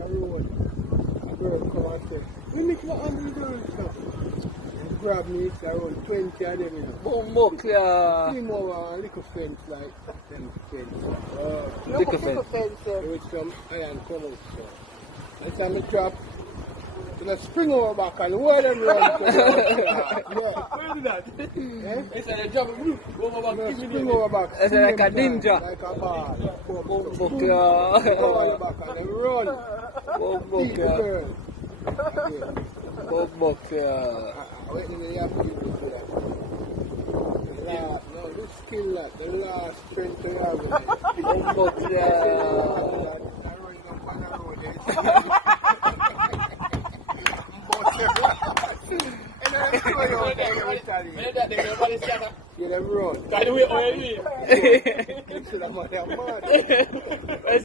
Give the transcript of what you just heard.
the road. A girl come and say, we make what on the girl stuff. And grab me, it's around 20 of them, you know. Bombok, yeah. Came over a little fence like them fence. Little fence. With some iron covers. So. Next time I drop, you know, spring over back and wear them around. Where is that? It's like a jump over back. Spring over back. It's like a ninja. Like a ball. Bombok, Spring over yeah. back and then run. Bombok, Beat the yeah. girl. Bombok, yeah. Wait till you have to do that. No, this skill that, the last strength you have. Bombok, yeah. You never run. By the way, oh, yeah. You should have mad.